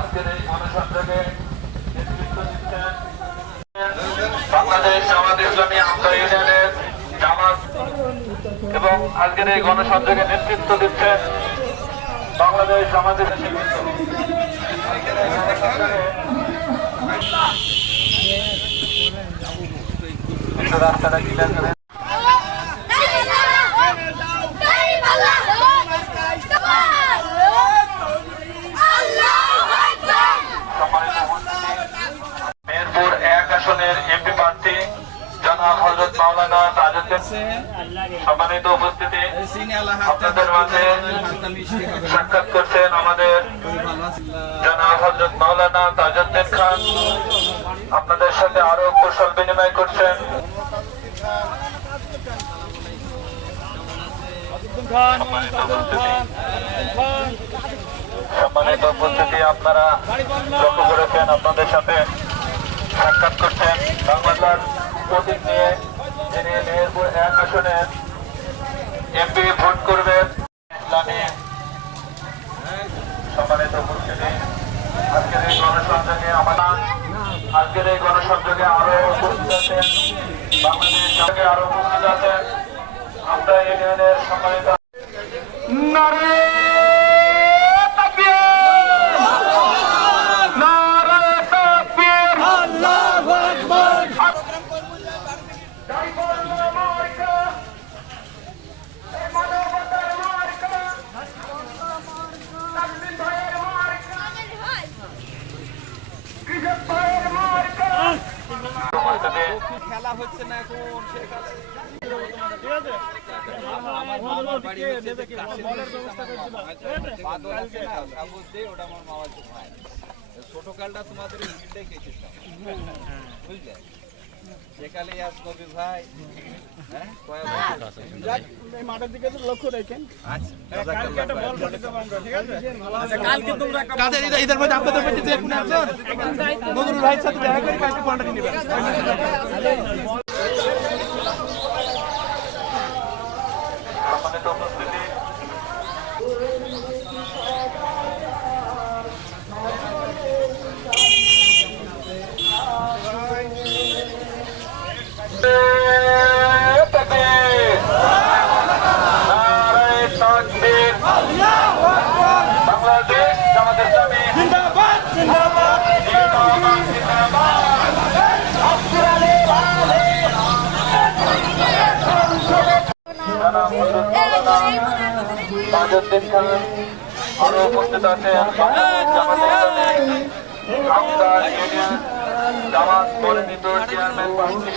আজকের এই গণসংযোগে নেতৃত্ব দিচ্ছেন বাংলাদেশ জামাত ইসলামী আমলা ইউনিয়নের জামাত এবং আজকের এই গণসংযোগে নেতৃত্ব দিচ্ছেন বাংলাদেশ জামাত ইসলামী রাস্তাটা ক্লিয়ার করে মেহেরপুর 1 আসনের এমপি প্রার্থী জনাব হযরত মাওলানা তাজউদ্দিন সম্মানিত উপস্থিতি আপনাদের মাঝে সাক্ষাৎ করছেন আমাদের জনাব হযরত মাওলানা তাজউদ্দিন খান আপনাদের সাথে আরো কৌশল বিনিময় করছেন। সম্মানিত উপস্থিতি আপনারা লক্ষ্য করেছেন আপনাদের সাথে সাক্ষাৎ করছেন বাংলার প্রতীক নিয়ে যিনি মেহেরপুর 1 আসনের এমপি ভোট করবেন ইসলামী। সম্মানিত উপস্থিতি আজকের এই গণসংযোগে আরো উপস্থিত আছেন বাংলাদেশ থেকে আরো উপস্থিত আছেন আমরা ইউনিয়নের সম্মানিত খেলা হচ্ছে না এখন ছোট কালটা তোমাদের বুঝলে যেকালে কবি ভাই মাঠের দিকে লক্ষ্য রেখেন। কালকে তোমরা ঈদের মধ্যে আপনাদের ভাইয়ের সাথে দেখা করে কালকে পয়েন্টটা নিয়ে নেবেন। বাংলাদেশ জামাত ইসলামী জিন্দাবাদ জিন্দাবাদ জিন্দাবাদ তাজউদ্দিন খান আরো উপস্থিত আছেন জামাত ইসলামী আমলা ইউনিয়ন জামাত মনোনীত চেয়ারম্যান প্রার্থী